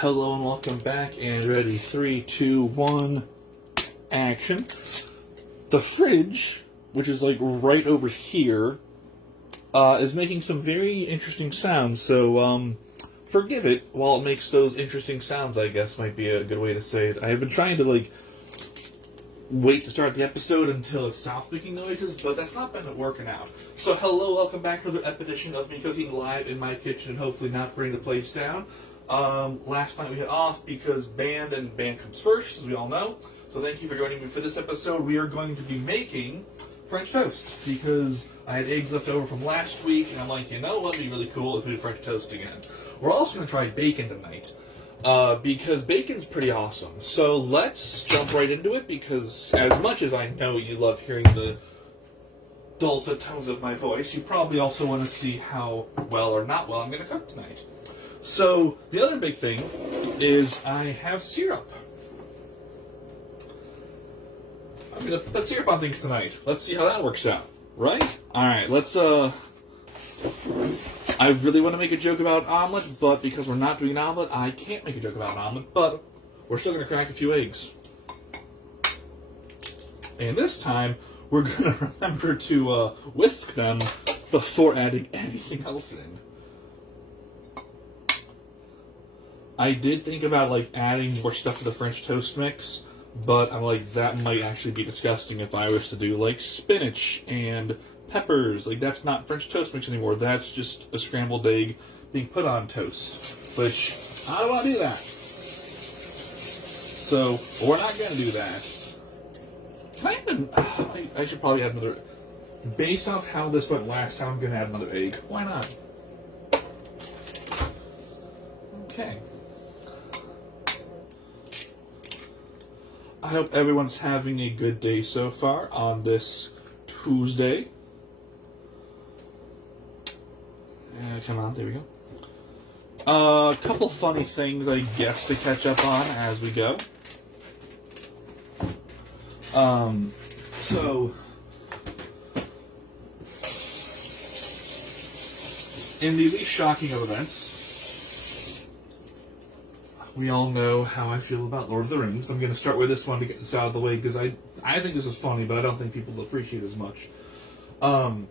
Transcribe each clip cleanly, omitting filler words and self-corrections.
Hello and welcome back, and ready, 3, 2, 1, action. The fridge, which is like right over here, is making some very interesting sounds, so forgive it while it makes those interesting sounds, I guess might be a good way to say it. I have been trying to wait to start the episode until it stops making noises, but that's not been working out. So hello, welcome back to another edition of me cooking live in my kitchen and hopefully not bring the place down. Last night we had off because band comes first, as we all know. So thank you for joining me for this episode. We are going to be making French toast because I had eggs left over from last week, and I'm like, you know what would be really cool if we did French toast again. We're also going to try bacon tonight because bacon's pretty awesome. So let's jump right into it because as much as I know you love hearing the dulcet tones of my voice, you probably also want to see how well or not well I'm going to cook tonight. So, the other big thing is I have syrup. I'm going to put syrup on things tonight. Let's see how that works out, right? Alright, let's, I really want to make a joke about omelet, but because we're not doing an omelet, I can't make a joke about an omelet, but we're still going to crack a few eggs. And this time, we're going to remember to whisk them before adding anything else in. I did think about adding more stuff to the French toast mix, but I'm like, that might actually be disgusting if I was to do spinach and peppers. That's not French toast mix anymore. That's just a scrambled egg being put on toast, which I don't want to do that. So we're not going to do that. Can I even? I should probably add another. Based off how this went last time, I'm going to add another egg. Why not? Okay. I hope everyone's having a good day so far on this Tuesday. Come on, there we go. A couple funny things, I guess, to catch up on as we go. So, in the least shocking of events, we all know how I feel about Lord of the Rings. I'm going to start with this one to get this out of the way because I think this is funny, but I don't think people will appreciate it as much. Was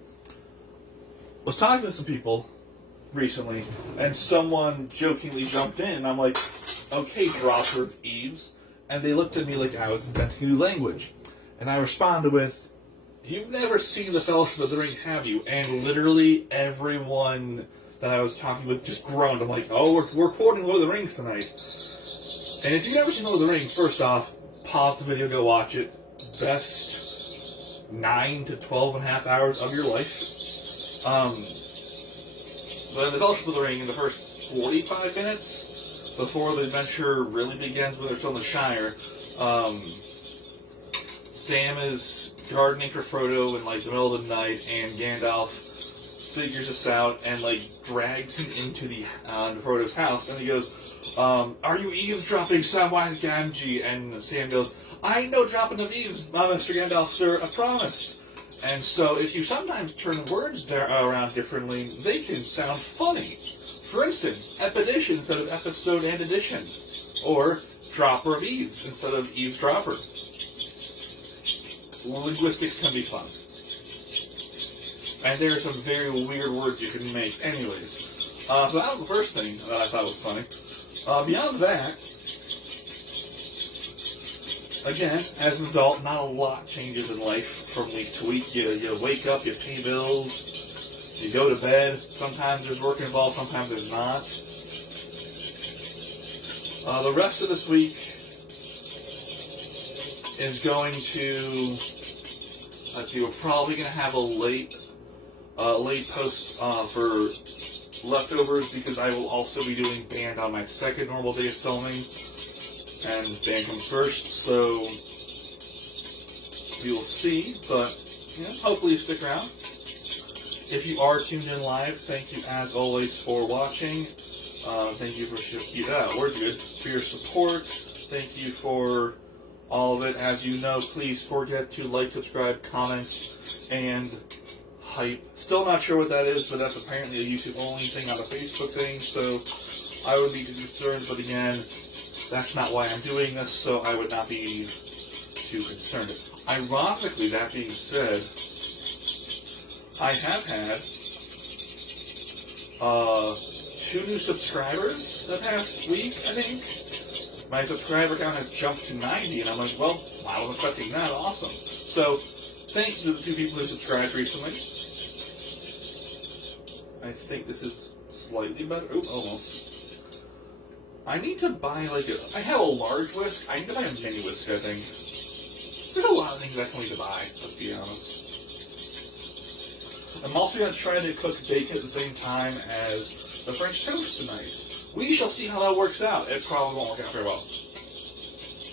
talking to some people recently, and someone jokingly jumped in, and I'm like, okay, dropper of eaves. And they looked at me like I was inventing a new language. And I responded with, you've never seen The Fellowship of the Ring, have you? And literally everyone that I was talking with just groaned. I'm like, oh, we're quoting Lord of the Rings tonight. And if you've never seen Lord of the Rings, first off, pause the video, go watch it. Best 9 to 12 and a half hours of your life. But in The Fellowship of the Ring, in the first 45 minutes, before the adventure really begins when they're still in the Shire, Sam is gardening for Frodo in the middle of the night, and Gandalf figures this out and drags him into the Frodo's house, and he goes, are you eavesdropping, Samwise Gamgee? And Sam goes, I ain't no dropping of eaves, Mr. Gandalf, sir, I promise. And so if you sometimes turn words around differently, they can sound funny. For instance, epedition instead of episode and edition, or dropper of eaves instead of eavesdropper. Linguistics can be fun. And there are some very weird words you can make. Anyways, so that was the first thing that I thought was funny. Beyond that, again, as an adult, not a lot changes in life from week to week. You wake up, you pay bills, you go to bed. Sometimes there's work involved, sometimes there's not. The rest of this week is going to, let's see, we're probably going to have a late post for leftovers because I will also be doing band on my second normal day of filming, and band comes first, so we will see, but hopefully you stick around. If you are tuned in live, thank you as always for watching. Thank you for your support. Thank you for all of it. As you know, please forget to like, subscribe, comment, and hype. Still not sure what that is, but that's apparently a YouTube only thing, not a Facebook thing. So I would need to be concerned, but again, that's not why I'm doing this, so I would not be too concerned. Ironically, that being said, I have had 2 new subscribers the past week, I think. My subscriber count has jumped to 90, and I'm like, well, I was expecting that. Awesome. So, thank you to the 2 people who subscribed recently. I think this is slightly better. Oh, almost. I need to buy, like, I have a large whisk. I need to buy a mini whisk, I think. There's a lot of things I still need to buy, let's be honest. I'm also going to try to cook bacon at the same time as the French toast tonight. We shall see how that works out. It probably won't work out very well.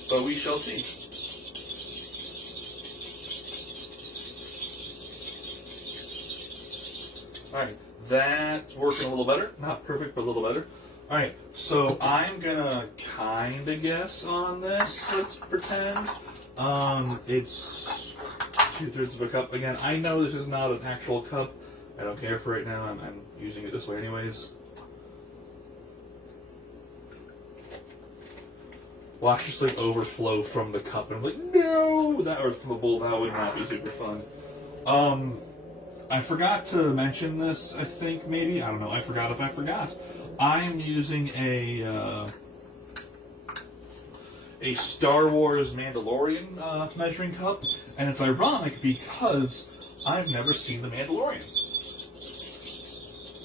But we shall see. Alright, that's working a little better. Not perfect, but a little better. Alright, so I'm gonna kinda guess on this, let's pretend. It's 2/3 of a cup. Again, I know this is not an actual cup. I don't care for right now. I'm using it this way anyways. Watch just like overflow from the cup, and I'm like, no, that or from the bowl. That would not be super fun. I forgot to mention this. I think maybe I don't know. I forgot if I forgot. I'm using a Star Wars Mandalorian measuring cup, and it's ironic because I've never seen The Mandalorian.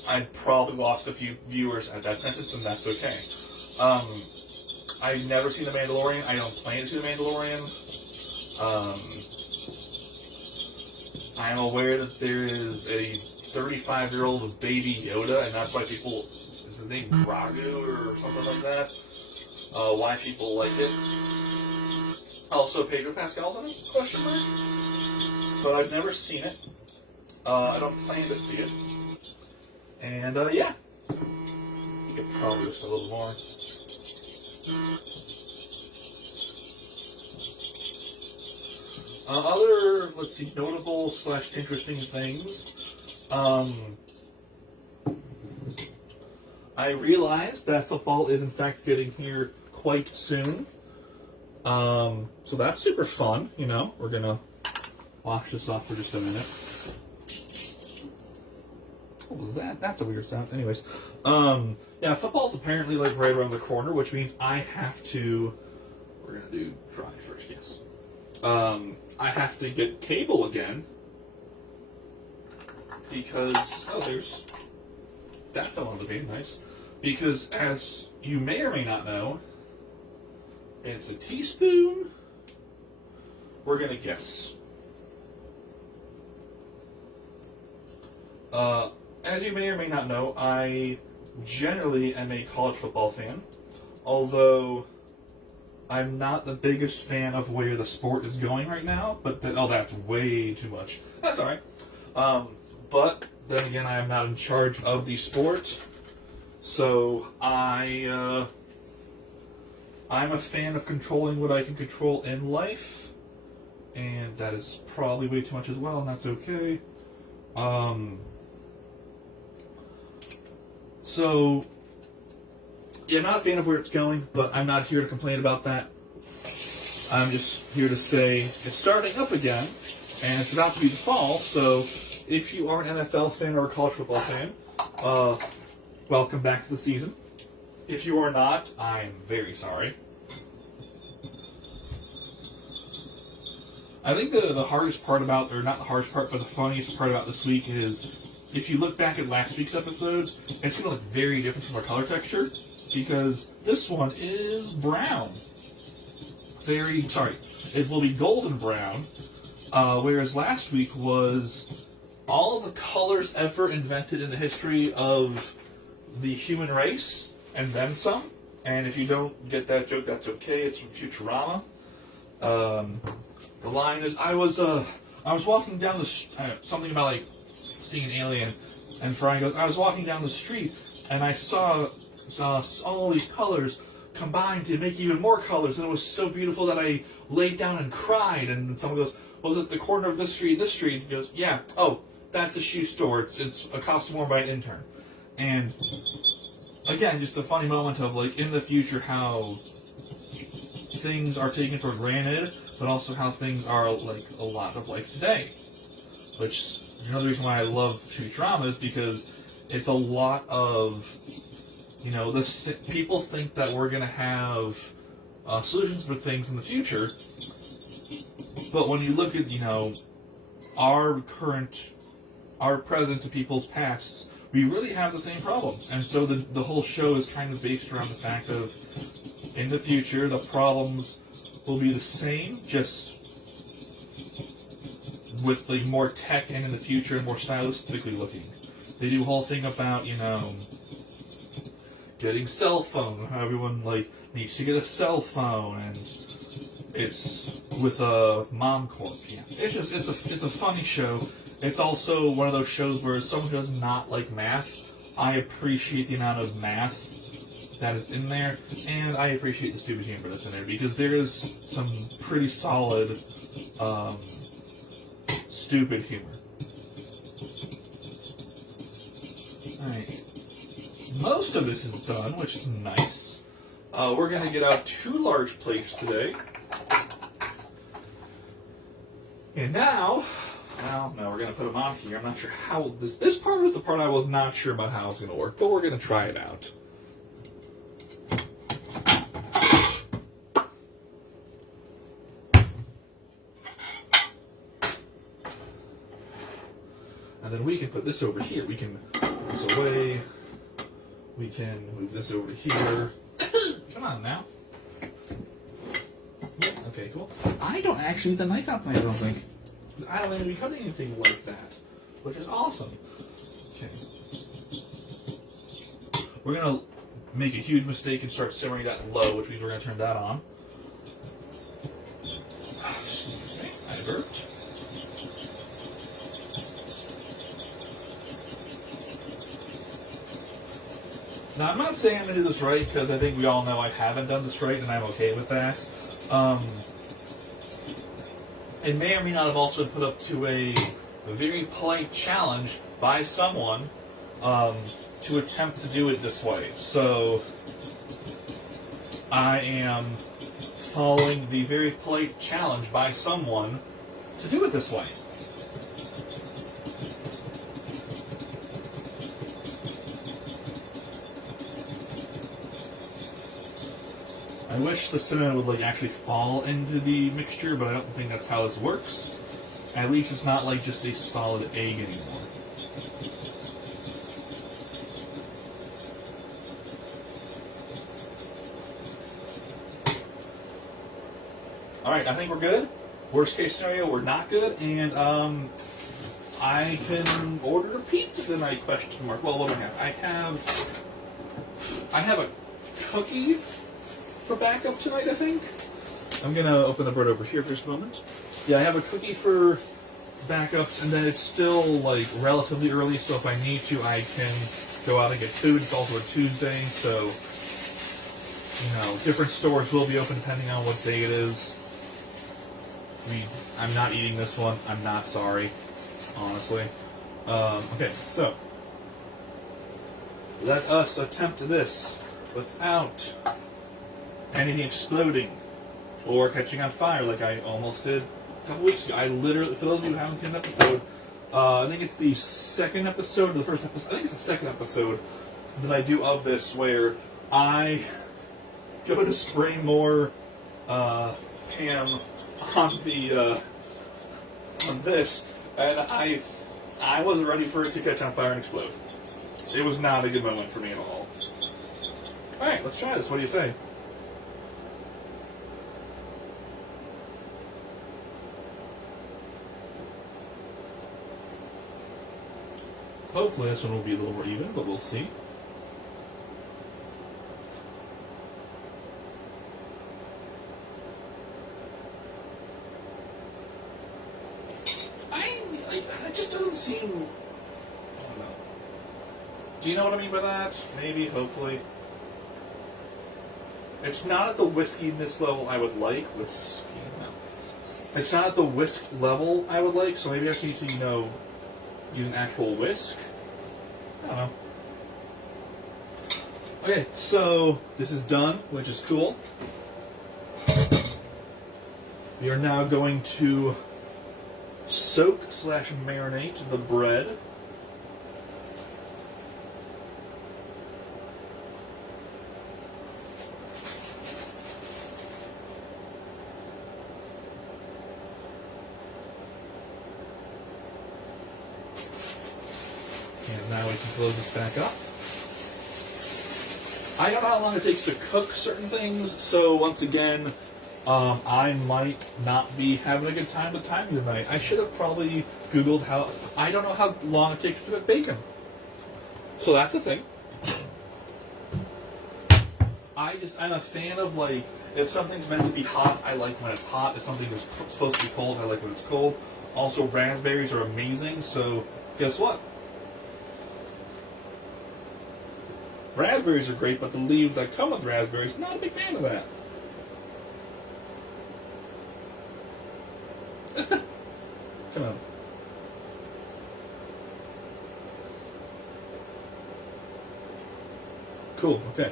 I probably lost a few viewers at that sentence, and that's okay. I've never seen The Mandalorian. I don't plan to see The Mandalorian. I am aware that there is a 35-year-old baby Yoda, and that's why people, is his name Grogu or something like that? Why people like it. Also, Pedro Pascal's in it? Question mark. But I've never seen it. I don't plan to see it. And yeah, you could probably just a little more. Other, let's see, notable / interesting things. I realized that football is in fact getting here quite soon. So that's super fun, you know. We're gonna wash this off for just a minute. What was that? That's a weird sound. Anyways, yeah, football's apparently like right around the corner, which means I have to. We're gonna do dry first, yes. I have to get cable again because there's that fell on the page, nice. Because as you may or may not know, it's a teaspoon. We're gonna guess. As you may or may not know, I generally am a college football fan, although I'm not the biggest fan of where the sport is going right now, but that's way too much. That's alright. But then again, I am not in charge of the sport, so I'm a fan of controlling what I can control in life, and that is probably way too much as well, and that's okay. So, yeah, not a fan of where it's going, but I'm not here to complain about that. I'm just here to say it's starting up again, and it's about to be the fall, so if you are an NFL fan or a college football fan, welcome back to the season. If you are not, I'm very sorry. I think the hardest part about, or not the hardest part, but the funniest part about this week is, if you look back at last week's episodes, it's going to look very different from our color texture, because this one is brown. It will be golden brown, whereas last week was all of the colors ever invented in the history of the human race, and then some. And if you don't get that joke, that's okay. It's from Futurama. The line is, I was walking down something about like seeing an alien, and Fry goes, I was walking down the street and I saw all these colors combined to make even more colors, and it was so beautiful that I laid down and cried. And someone goes, was it the corner of this street and this street? And he goes, yeah. Oh, that's a shoe store. It's a costume worn by an intern. And again, just a funny moment of, like, in the future, how things are taken for granted, but also how things are, like, a lot of life today. Which is another reason why I love Futurama, is because it's a lot of, you know, people think that we're going to have solutions for things in the future, but when you look at, you know, our present to people's pasts, we really have the same problems. And so the whole show is kind of based around the fact of, in the future, the problems will be the same, just with, like, more tech and in the future and more stylistically looking. They do a whole thing about, you know, getting cell phone, how everyone, like, needs to get a cell phone, and it's with Mom Corp. Yeah, it's a funny show. It's also one of those shows where someone who does not like math, I appreciate the amount of math that is in there, and I appreciate the stupid humor that's in there, because there is some pretty solid stupid humor. Alright. Most of this is done, which is nice. We're going to get out 2 large plates today. And now, well, no, we're going to put them on here. I'm not sure how this part was the part I was not sure about how it's going to work, but we're going to try it out. And then we can put this over here. We can move this away. We can move this over to here. Come on now. Okay, cool. I don't actually need the knife out tonight, I don't think. I don't think we'll be cutting anything like that, which is awesome. Okay. We're going to make a huge mistake and start simmering that low, which means we're going to turn that on. Excuse me, I burped. Now, I'm not saying I'm going to do this right, because I think we all know I haven't done this right, and I'm okay with that. It may or may not have also been put up to a very polite challenge by someone to attempt to do it this way. So, I am following the very polite challenge by someone to do it this way. I wish the cinnamon would, like, actually fall into the mixture, but I don't think that's how this works. At least it's not like just a solid egg anymore. Alright, I think we're good. Worst case scenario, we're not good, and I can order a pizza tonight, question mark. Well, what do I have? I have a cookie for backup tonight, I think. I'm going to open the bread over here for just a moment. Yeah, I have a cookie for backups, and then it's still, like, relatively early, so if I need to, I can go out and get food. It's also a Tuesday, so, you know, different stores will be open depending on what day it is. I'm not eating this one. I'm not sorry, honestly. Okay, so let us attempt this without anything exploding or catching on fire like I almost did a couple weeks ago. I literally, for those of you who haven't seen the episode, I think it's the second episode, or the first episode, I think it's the second episode that I do of this, where I go to spray more ham on this, and I wasn't ready for it to catch on fire and explode. It was not a good moment for me at all. Alright, let's try this. What do you say? Hopefully this one will be a little more even, but we'll see. That just doesn't seem... I don't know. Do you know what I mean by that? Maybe, hopefully. It's not at the whiskiness level I would like. Whiskey, no. It's not at the whisk level I would like, so maybe I just need to, you know, use an actual whisk. I don't know. Okay, so this is done, which is cool. We are now going to soak/marinate the bread. And now we can close this back up. I don't know how long it takes to cook certain things, so once again, I might not be having a good time with timing tonight. I should have probably Googled how. I don't know how long it takes to cook bacon. So that's a thing. I'm a fan of, like, if something's meant to be hot, I like when it's hot. If something is supposed to be cold, I like when it's cold. Also, raspberries are amazing, so guess what? Raspberries are great, but the leaves that come with raspberries, not a big fan of that. Come on. Cool, okay.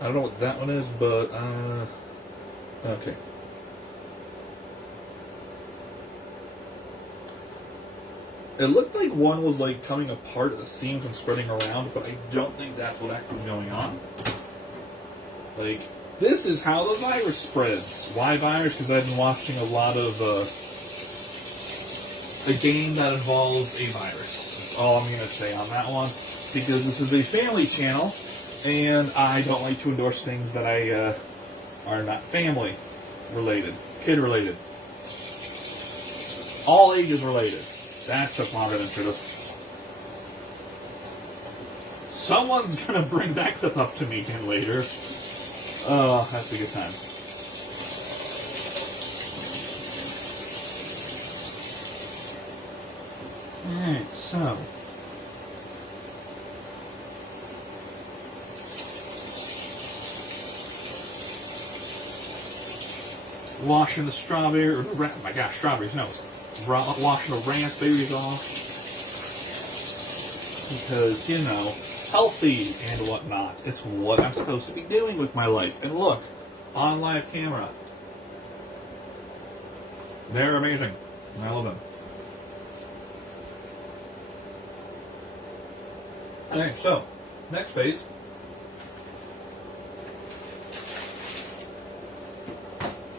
I don't know what that one is, but, okay. It looked like one was, like, coming apart at the seams and spreading around, but I don't think that's what actually was going on. Like, this is how the virus spreads. Why virus? Because I've been watching a lot of, a game that involves a virus. That's all I'm going to say on that one. Because this is a family channel, and I don't like to endorse things that are not family related, kid related, all ages related. That took longer than should have. Someone's gonna bring that clip up to me again later. Oh, that's a good time. Alright, so. Washing the strawberry, or oh my gosh, strawberries, no. Washing the raspberries off. Because, you know, healthy and whatnot. It's what I'm supposed to be doing with my life. And look, on live camera. They're amazing. I love them. Alright, so, next phase.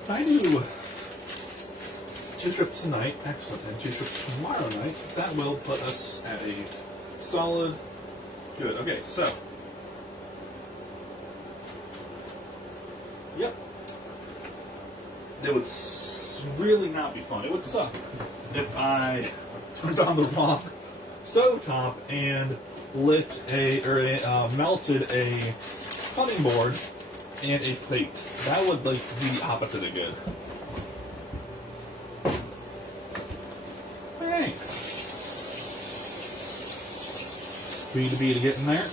I do 2 trips tonight, excellent, and 2 trips tomorrow night. That will put us at a solid, good. Okay, so, yep. It would really not be fun. It would suck if I turned on the wrong stovetop and melted a cutting board and a plate. That would, like, be the opposite of good. Alright. Speed to be to get in there.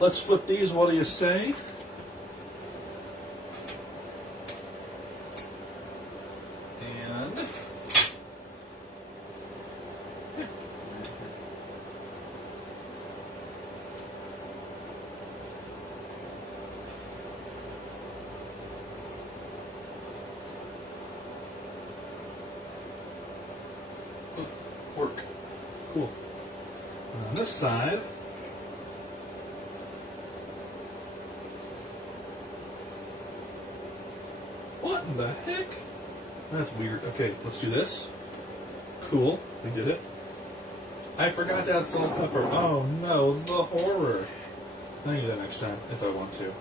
Let's flip these. What do you say? Work. Cool. And on this side, what in the heck? That's weird. Okay, let's do this. Cool. We did it. I forgot to add salt and pepper. Oh no, the horror. I'll do that next time if I want to.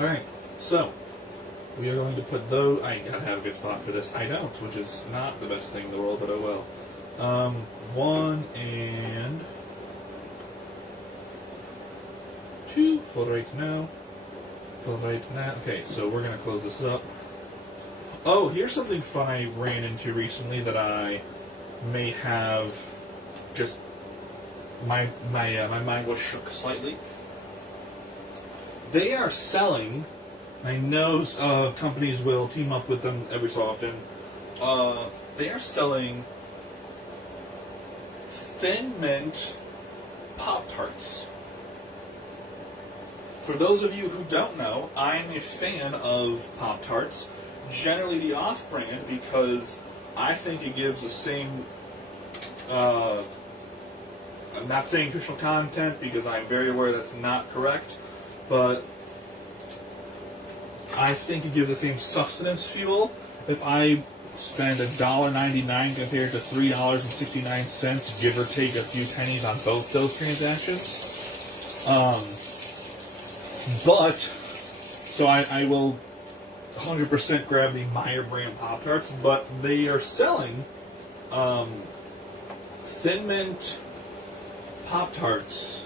Alright, so we are going to put those. I gotta have a good spot for this. I don't, which is not the best thing in the world, but oh well. 1 and 2 for right now. For right now. Okay, so we're gonna close this up. Oh, here's something fun I ran into recently that I may have just my mind was shook slightly. They are selling. I know companies will team up with them every so often. They are selling Thin Mint Pop-Tarts. For those of you who don't know, I'm a fan of Pop-Tarts, generally the off-brand, because I think it gives the same, I'm not saying nutritional content because I'm very aware that's not correct, but I think it gives the same sustenance fuel. If I spend $1.99 compared to $3.69, give or take a few pennies on both those transactions. But, so I will 100% grab the Meyer brand Pop-Tarts, but they are selling Thin Mint Pop-Tarts.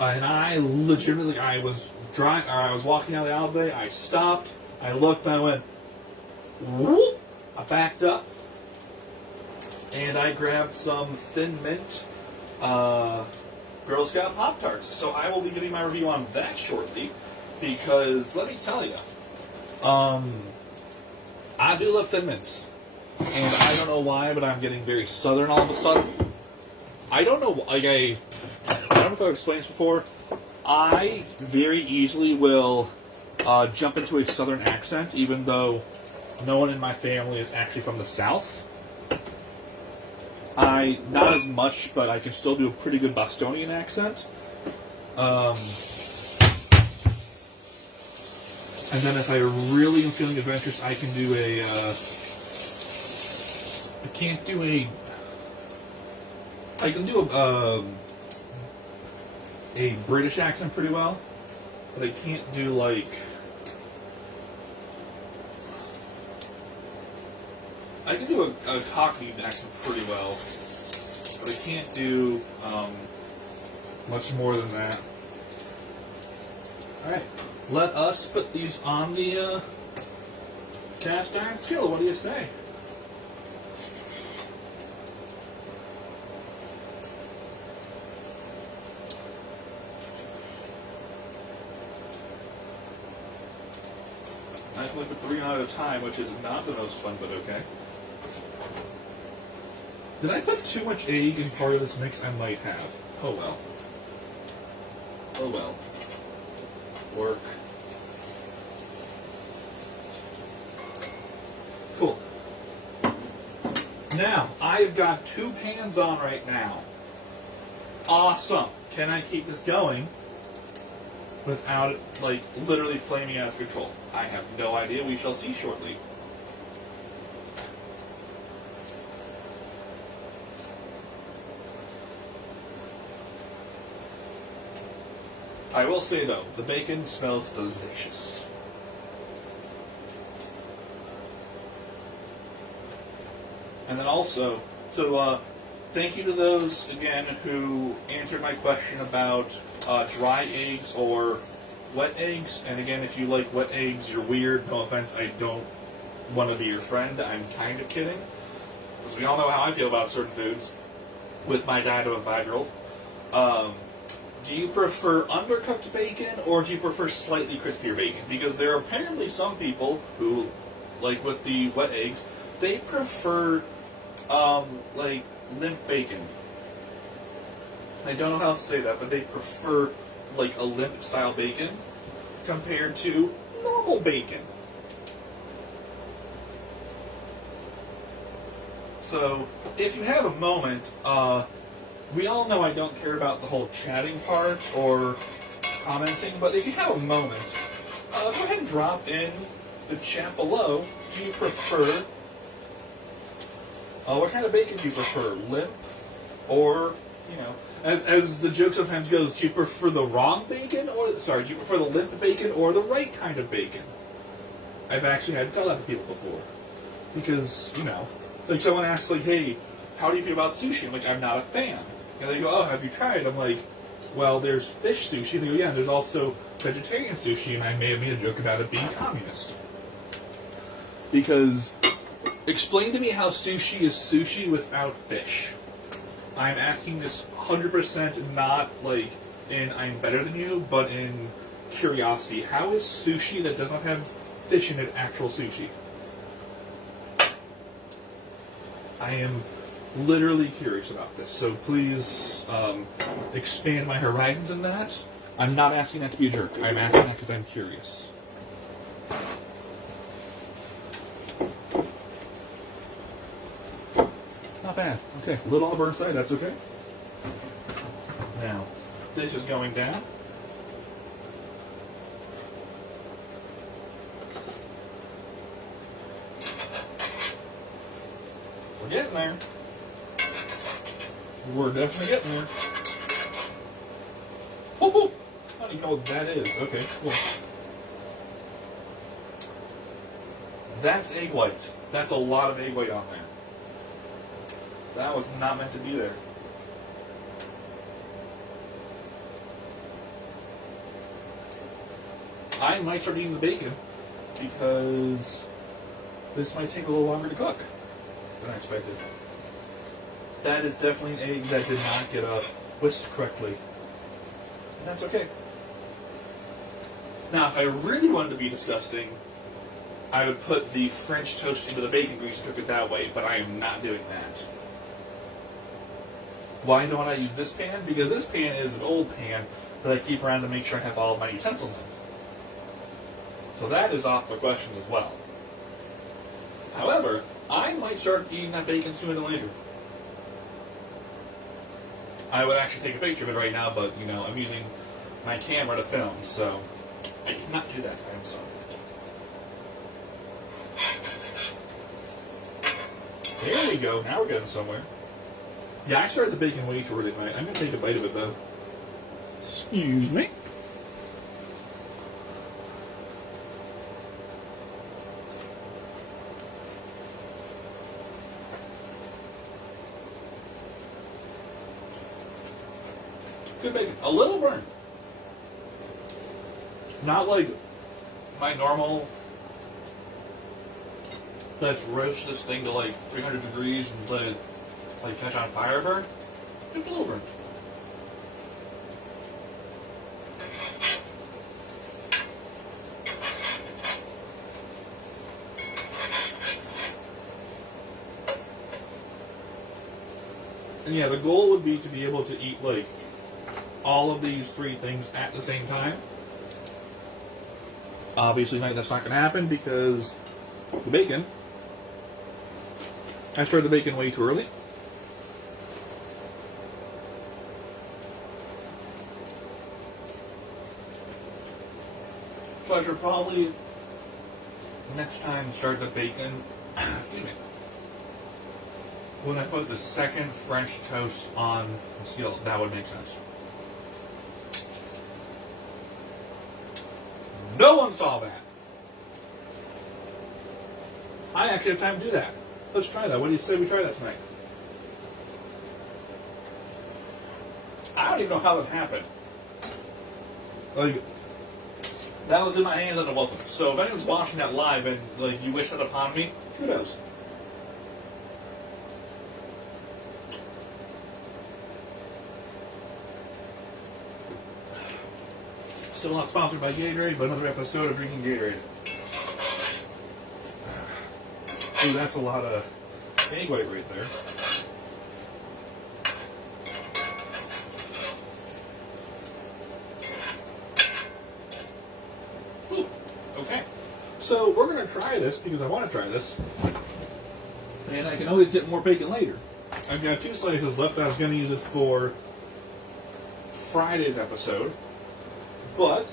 And I legitimately, I was walking down the alleyway, I stopped, I looked, and I went, whoop, I backed up, and I grabbed some Thin Mint Girl Scout Pop-Tarts. So I will be giving my review on that shortly, because let me tell you, I do love Thin Mints, and I don't know why, but I'm getting very southern all of a sudden. I don't know, like I don't know if I've explained this before. I very easily will jump into a southern accent, even though no one in my family is actually from the South. Not as much, but I can still do a pretty good Bostonian accent. And then if I really am feeling adventurous, I can do a British accent pretty well, but I can't do like, I can do a Cockney accent pretty well, but I can't do much more than that. Alright, let us put these on the cast iron skillet. What do you say? I can put 3 on at a time, which is not the most fun, but okay. Did I put too much egg in part of this mix? I might have. Oh well. Oh well. Work. Cool. Now, I've got 2 pans on right now. Awesome. Can I keep this going without it, like, literally flaming out of control? I have no idea. We shall see shortly. I will say, though, the bacon smells delicious. And then also, thank you to those, again, who answered my question about dry eggs or wet eggs. And again, if you like wet eggs, you're weird. No offense, I don't want to be your friend. I'm kind of kidding. Because we all know how I feel about certain foods with my diet of a 5-year-old. Do you prefer undercooked bacon, or do you prefer slightly crispier bacon? Because there are apparently some people who, like with the wet eggs, they prefer, like, limp bacon. I don't know how to say that, but they prefer, like, a limp style bacon compared to normal bacon. So, if you have a moment, we all know I don't care about the whole chatting part or commenting, but if you have a moment, go ahead and drop in the chat below. Do you prefer, what kind of bacon do you prefer? Limp or, you know, as the joke sometimes goes, do you prefer the wrong bacon, or, sorry, do you prefer the limp bacon or the right kind of bacon? I've actually had to tell that to people before. Because, you know, like someone asks, like, hey, how do you feel about sushi? I'm like, I'm not a fan. And they go, oh, have you tried? I'm like, well, there's fish sushi. And they go, yeah, there's also vegetarian sushi. And I may have made a joke about it being communist. Because, explain to me how sushi is sushi without fish. I'm asking this 100% not like in I'm better than you, but in curiosity. How is sushi that does not have fish in it actual sushi? I am literally curious about this, so please expand my horizons in that. I'm not asking that to be a jerk. I'm asking that because I'm curious. Not bad. Okay, a little on the burn side, that's okay. Now, this is going down. We're getting there. We're definitely getting there. Oh, I don't even know what that is. Okay, cool. That's egg white. That's a lot of egg white on there. That was not meant to be there. I might start eating the bacon because this might take a little longer to cook than I expected. That is definitely an egg that did not get whisked correctly. And that's okay. Now, if I really wanted to be disgusting, I would put the French toast into the bacon grease and cook it that way, but I am not doing that. Why don't I use this pan? Because this pan is an old pan that I keep around to make sure I have all of my utensils in. So that is off the questions as well. However, I might start eating that bacon sooner than later. I would actually take a picture of it right now, but, you know, I'm using my camera to film, so I cannot do that. I'm sorry. There we go. Now we're getting somewhere. Yeah, I started the bacon way too early tonight. I'm going to take a bite of it, though. Excuse me. Good bacon. A little burnt. Not like my normal, let's roast this thing to like 300 degrees and let it like catch on fire burn. Just a little burnt. And yeah, the goal would be to be able to eat like all of these three things at the same time. Obviously, that's not going to happen because the bacon. I started the bacon way too early. So I should probably next time start the bacon. Excuse me. When I put the second French toast on the skillet, that would make sense. No one saw that. I actually have time to do that. Let's try that. What do you say we try that tonight? I don't even know how that happened. Like, that was in my hands and it wasn't. So if anyone's watching that live and like you wish that upon me, kudos. Still not sponsored by Gatorade, but another episode of drinking Gatorade. Ooh, that's a lot of egg white right there. Ooh, okay. So we're going to try this because I want to try this. And I can always get more bacon later. I've got 2 slices left. I was going to use it for Friday's episode. But,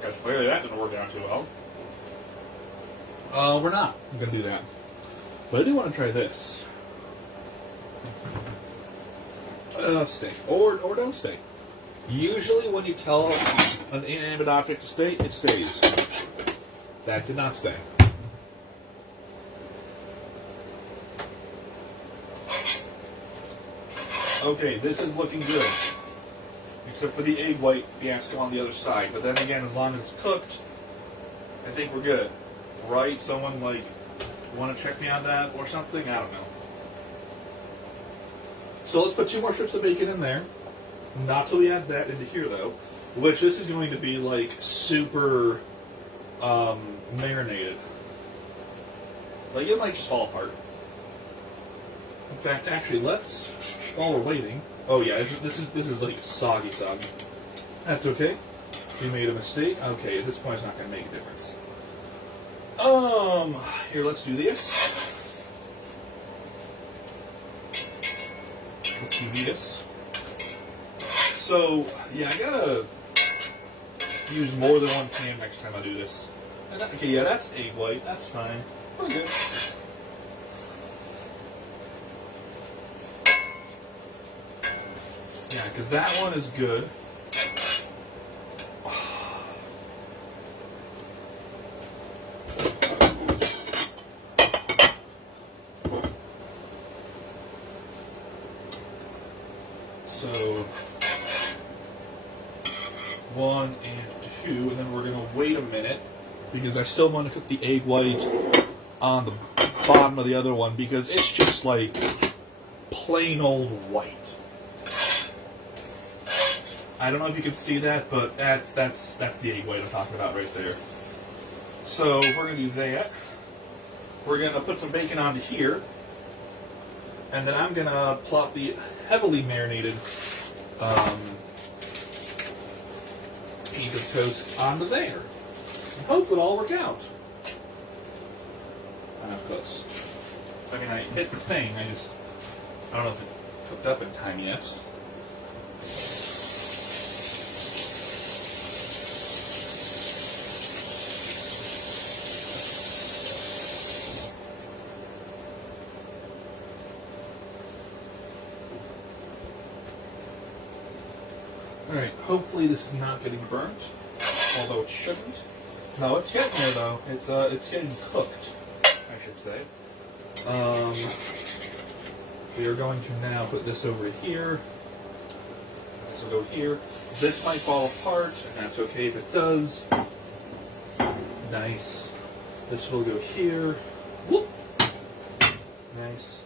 because clearly that didn't work out too well. We're not going to do that. But I do want to try this. Stay. Or don't stay. Usually when you tell an inanimate object to stay, it stays. That did not stay. Okay, this is looking good. Except for the egg white fiasco on the other side. But then again, as long as it's cooked, I think we're good. Right? Someone, like, want to check me on that or something? I don't know. So let's put 2 more strips of bacon in there. Not till we add that into here, though. Which this is going to be like super marinated. Like it might just fall apart. In fact, actually, let's, while we're waiting. Oh yeah, this is like soggy. That's okay. We made a mistake. Okay, at this point, it's not going to make a difference. Here, let's do this. Let's do this. So, yeah, I gotta use more than one pan next time I do this. Okay, yeah, that's egg white. That's fine. We're good. Yeah, because that one is good. So, 1 and 2, and then we're going to wait a minute because I still want to cook the egg white on the bottom of the other one because it's just like plain old white. I don't know if you can see that, but that's the egg white I'm talking about right there. So we're going to do that. We're going to put some bacon onto here, and then I'm going to plop the heavily marinated piece of toast onto there. And hope it'll all work out. I'm not close. I mean, I hit the thing. I don't know if it cooked up in time yet. Alright, hopefully this is not getting burnt, although it shouldn't. No, it's getting there though. It's getting cooked, I should say. We are going to now put this over here. This will go here. This might fall apart, and that's okay if it does. Nice. This will go here. Whoop. Nice.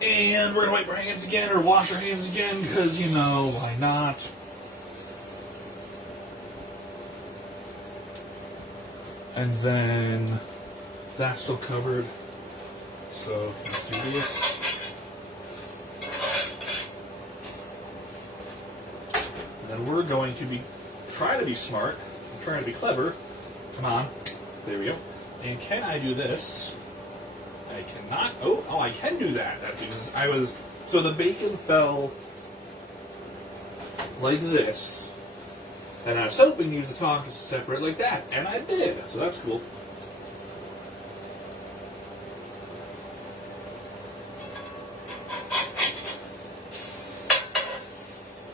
And we're going to wipe our hands again, or wash our hands again, because, you know, why not? And then that's still covered. So let's do this. And then we're going to try to be smart. I'm trying to be clever. Come on. There we go. And can I do this? I cannot. Oh, I can do that. That's because so the bacon fell like this, and I was hoping to use the tongs to separate like that, and I did. So that's cool.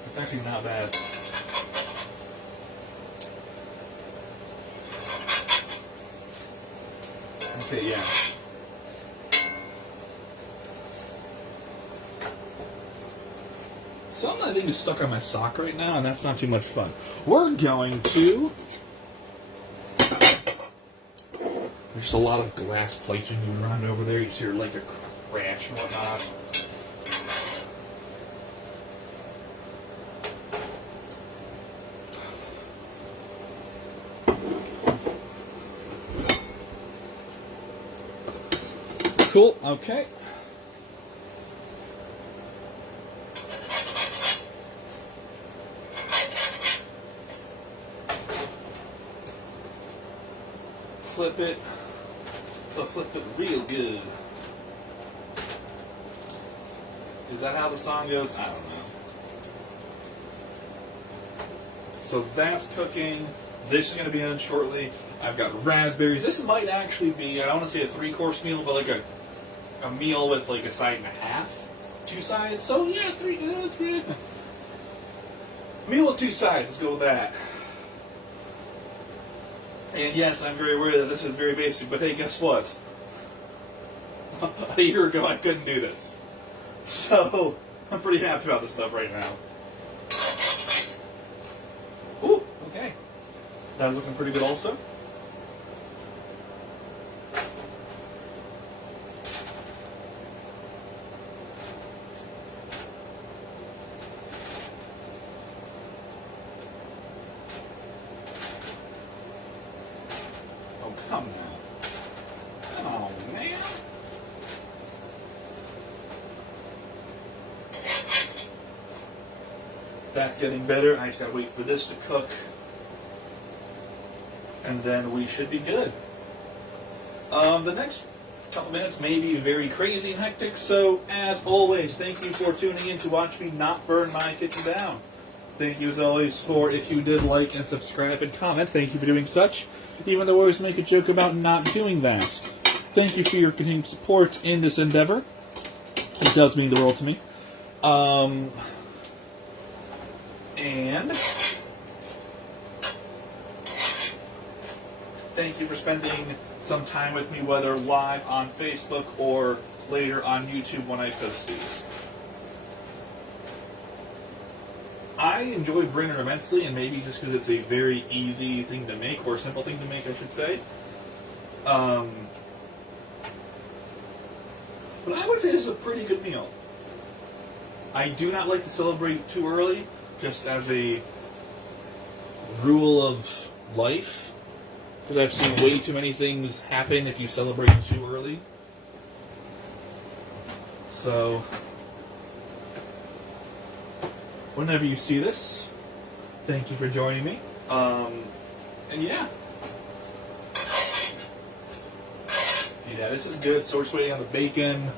It's actually not bad. Okay, yeah. Something I think is stuck on my sock right now, and that's not too much fun. We're going to... There's just a lot of glass plates moving around over there. You see like a crash and whatnot. Cool, okay. Flip it. So flip it real good. Is that how the song goes? I don't know. So that's cooking. This is going to be done shortly. I've got raspberries. This might actually be, I don't want to say a 3-course meal, but like a meal with like a side and a half. 2 sides. So yeah, 3. Meal with 2 sides. Let's go with that. And yes, I'm very aware that this is very basic, but hey, guess what? A year ago, I couldn't do this. So, I'm pretty happy about this stuff right now. Ooh, okay. That was looking pretty good also. That's getting better. I just gotta wait for this to cook. And then we should be good. The next couple minutes may be very crazy and hectic, so as always, thank you for tuning in to watch me not burn my kitchen down. Thank you as always for, if you did like and subscribe and comment, thank you for doing such, even though I always make a joke about not doing that. Thank you for your continued support in this endeavor. It does mean the world to me. And thank you for spending some time with me, whether live on Facebook or later on YouTube when I post these. I enjoy Brinner immensely, and maybe just because it's a very easy thing to make, or simple thing to make, I should say. But I would say this is a pretty good meal. I do not like to celebrate too early, just as a rule of life. Because I've seen way too many things happen if you celebrate too early. So, whenever you see this, thank you for joining me. And yeah. Yeah, this is good. So we're just waiting on the bacon.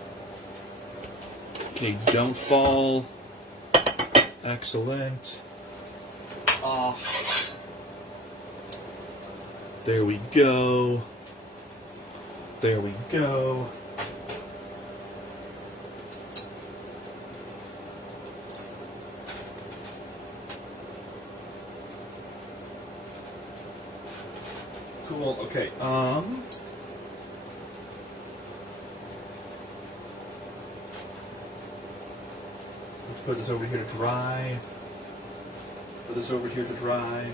Okay, don't fall. Excellent. Off. There we go. There we go. Cool. Okay. Let's put this over here to dry. Put this over here to dry.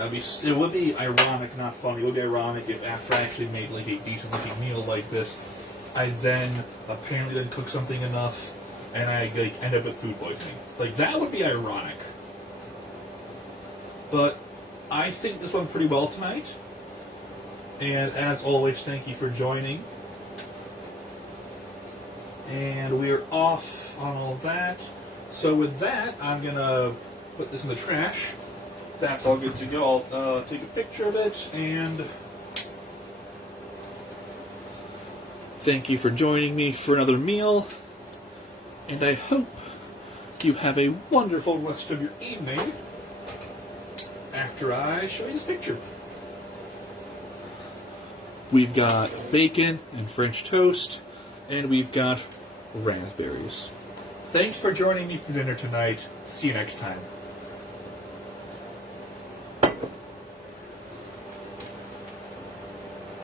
It would be ironic, not funny. It would be ironic if after I actually made like a decent looking meal like this, I then apparently didn't cook something enough, and I like end up with food poisoning. Like that would be ironic. But I think this went pretty well tonight. And as always, thank you for joining. And we're off on all that. So with that, I'm gonna put this in the trash. That's all good to go. I'll take a picture of it, and thank you for joining me for another meal, and I hope you have a wonderful rest of your evening after I show you this picture. We've got bacon and French toast, and we've got raspberries. Thanks for joining me for dinner tonight. See you next time.